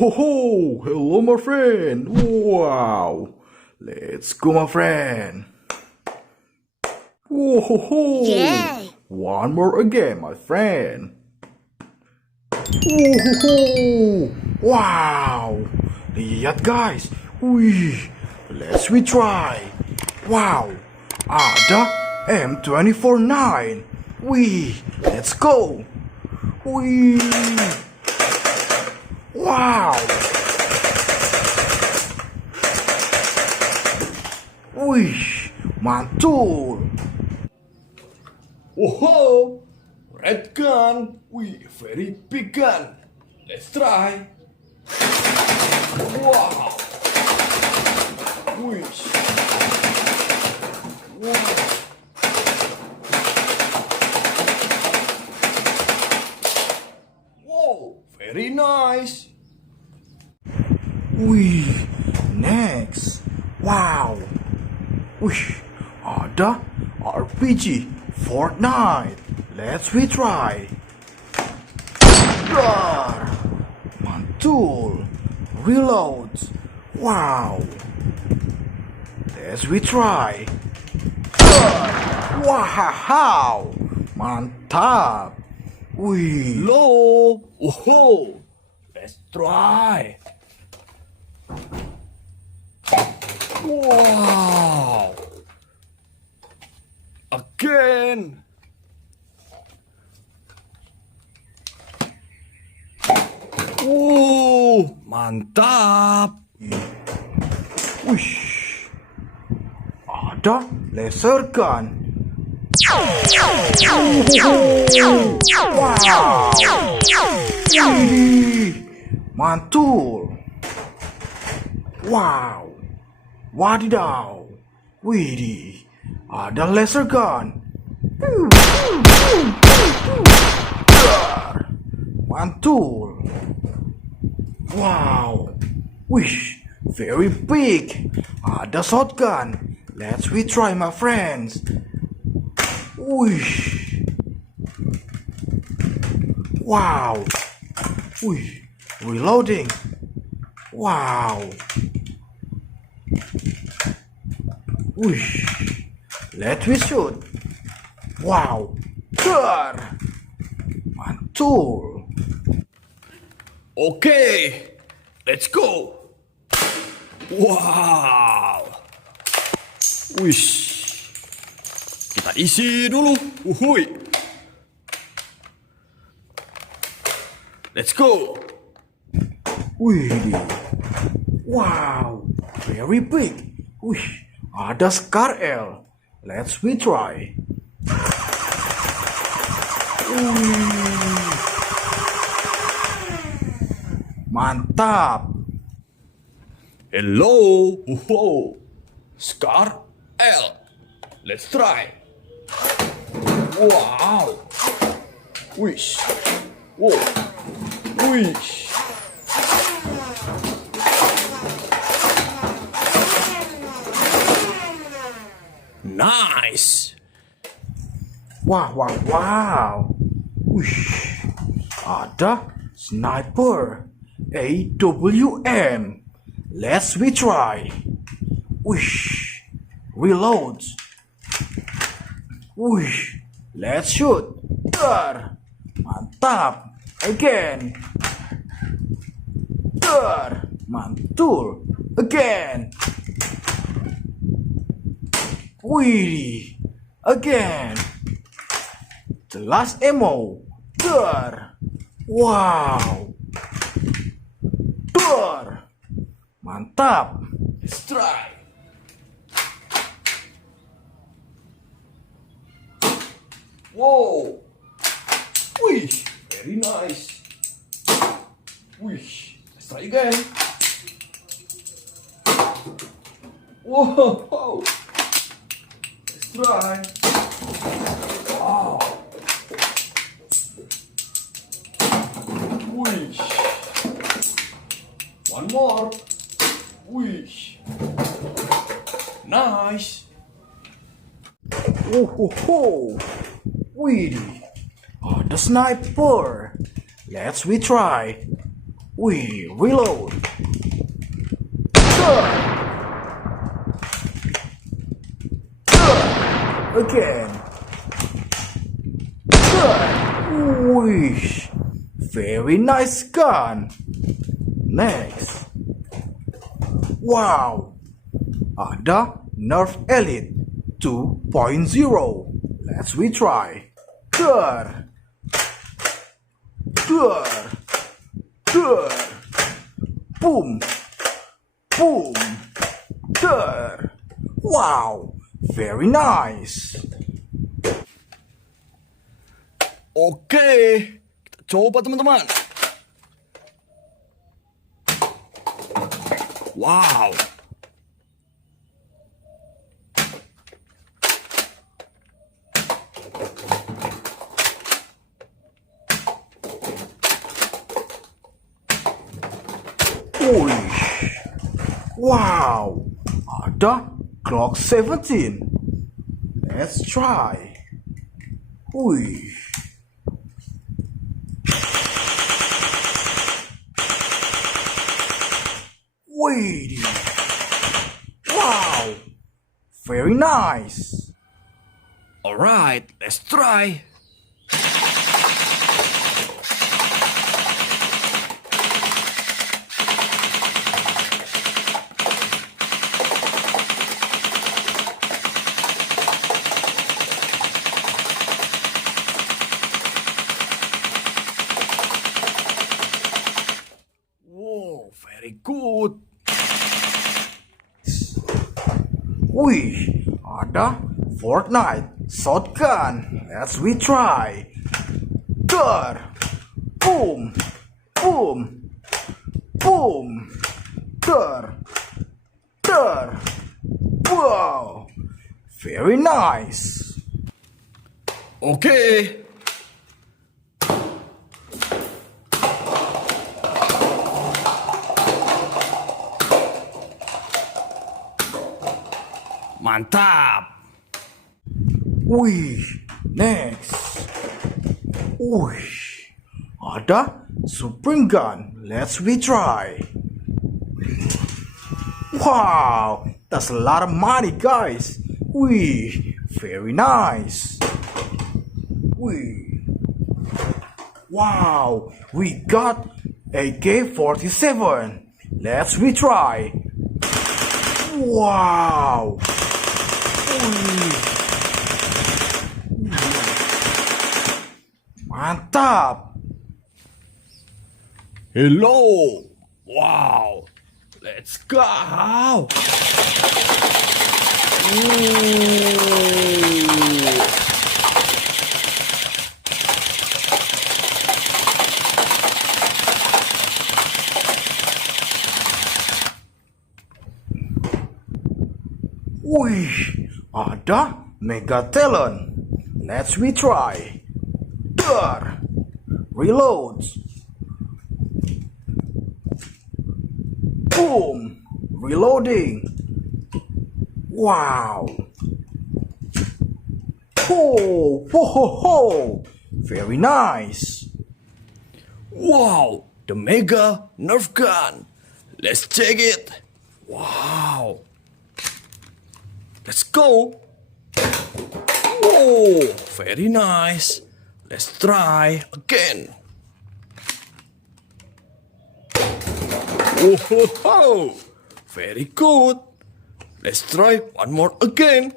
ho ho! Hello, my friend! Wow! Let's go, my friend! Whoa ho ho! Yay! One more again, my friend! Whoa ho ho! Wow! Lihat guys! Wih! Let's retry! Wow! Ada M24-9! Wih! Let's go! Wih! Wow! Wih! Mantul! Whoa! Red gun! Very big gun! Let's try! Wow! Wish! Wow! Whoa! Very nice! Wih, next. Wow. Wih, ada RPG Fortnite. Let's retry. Dar. Mantul. Reload. Wow. Let's retry. Dar. Wow. Mantap. Wih. Low! Whoa! Let's try! Wow! Again! Oh, mantap! Wih. Ada laser gun. Wow. Wih. Mantul. Wow. Wadidaw. Widih. Ada laser gun. Mantul. Wow. Wih. Very big. Ada shotgun. Let's retry, my friends. Wih. Wow. Wih. Reloading. Wow. Wih. Let me shoot. Wow. Dar. Mantul. Okay, let's go! Wow! Wish. Kita isi dulu. Uhuy. Let's go! Wih. Wow. Very big. Wih. Ada Scar L. Let's retry. Wih. Mantap. Hello! Whoa! Scar L. Let's try! Wow! Wish! Whoa! Wish! Nice! Wow, wow, wow. Wih. Ada sniper. AWM. Let's retry. Whoosh. Reload. Whoosh. Let's shoot. Dar. Mantap. Again. Dar. Mantul. Again. Wih. Again. The last ammo. Dar. Wow. Dar. Mantap. Let's try! Whoa! Wish! Very nice! Wish! Let's try again! Whoa! Let's try! Wow! Wish! One more! Wish! Nice! Oh ho ho! Wih, ada sniper. Let's retry. We reload. Good. Good. Again. Good. Wish. Very nice gun. Next. Wow. Ada Nerf Elite 2.0. Let's retry. Good. Good. Good. Boom. Boom. Good. Wow. Very nice. Oke, kita coba teman-teman. Wow. Wish. Wow. Ada Glock 17. Let's try. Wish. Wait. Wow. Very nice. Alright, let's try. Wow, very good. Wish. Ada Fortnite shotgun. Let's retry. Good. Boom. Boom. Boom. Good. Good. Wow. Very nice. Oke. Mantap. Wih, next. Wih, ada spring gun. Let's retry. Wow, that's a lot of money, guys. Wih, very nice. Wih. Wow, we got AK47. Let's retry. Wow. Mantap. Hello. Wow. Let's go. Wih, ada Mega Talon. Let's retry. Dar. Reload. Boom. Reloading. Wow. Ho, ho, ho, ho. Very nice. Wow, the Mega Nerf gun. Let's check it. Wow. Let's go. Whoa, very nice. Let's try again. Oh, very good. Let's try one more again.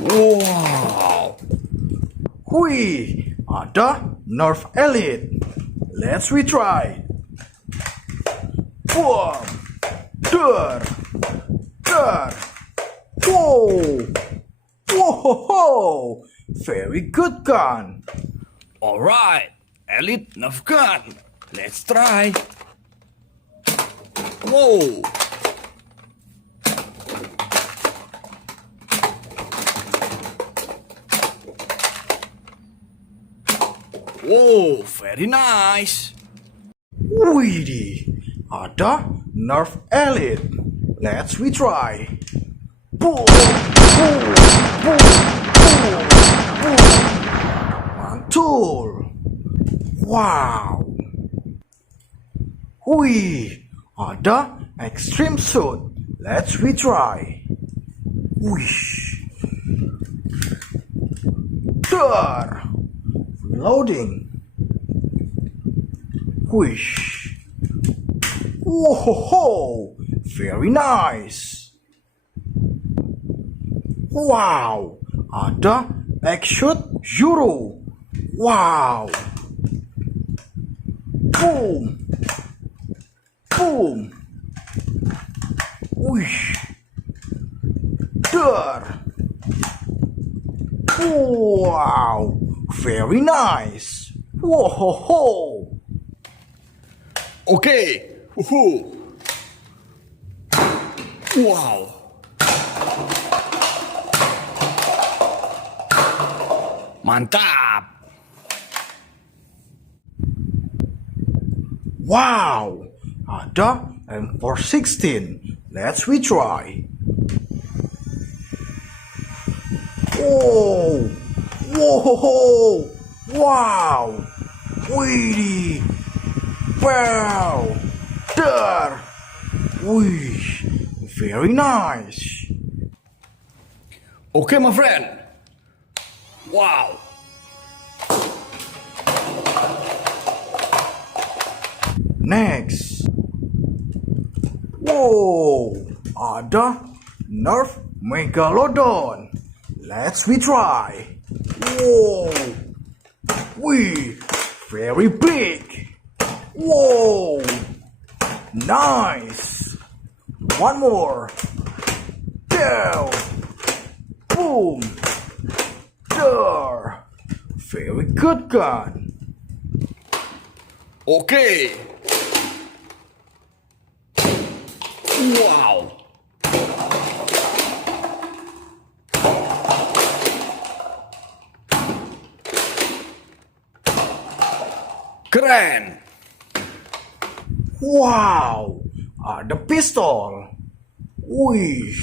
Wow. Wih, ada Nerf Elite. Let's retry. Boom. Dar. Dar. Whoa. Whoa. Very good gun. Alright, Elite Nerf gun. Let's try. Whoa. Whoa, very nice. Widih, ada Nerf Elite. Let's retry. Boom. Boom. Boom. Boom. Boom. Mantul. Wow. Wih, ada extreme suit. Let's retry. Wih. Dar. Reloading. Wih. Whoa, very nice. Wow, ada action Euro. Wow. Boom. Boom. Wih. Dar. Wow, very nice. Whoa. Okay. Wow. Mantap. Wow, ada M416. Let's retry. Whoa, wow, wih, wow, dar, wih, very nice. Okay, my friend. Wow. Next. Whoa, ada Nerf Megalodon. Let's retry. Whoa, wee, very big. Whoa, nice. One more. Down. Boom. There. Very good gun. Okay. Wow. Keren. Wow, ada pistol. Wih.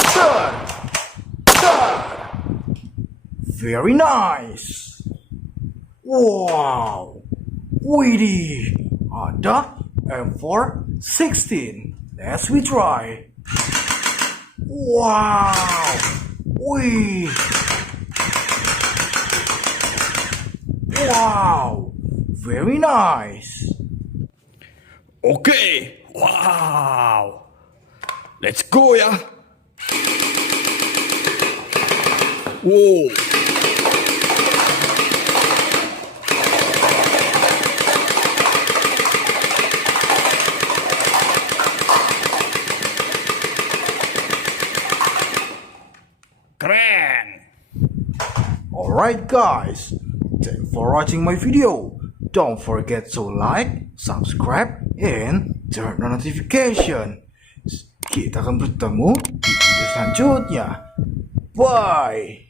Dar. Very nice. Wow. Widih, ada M416. Let's retry. Wow. Wih. Wow, very nice. Okay. Wow. Let's go ya. Wow. Keren. Alright guys, thanks for watching my video. Don't forget to like, subscribe, and turn on notification. Kita akan bertemu di video selanjutnya. Bye.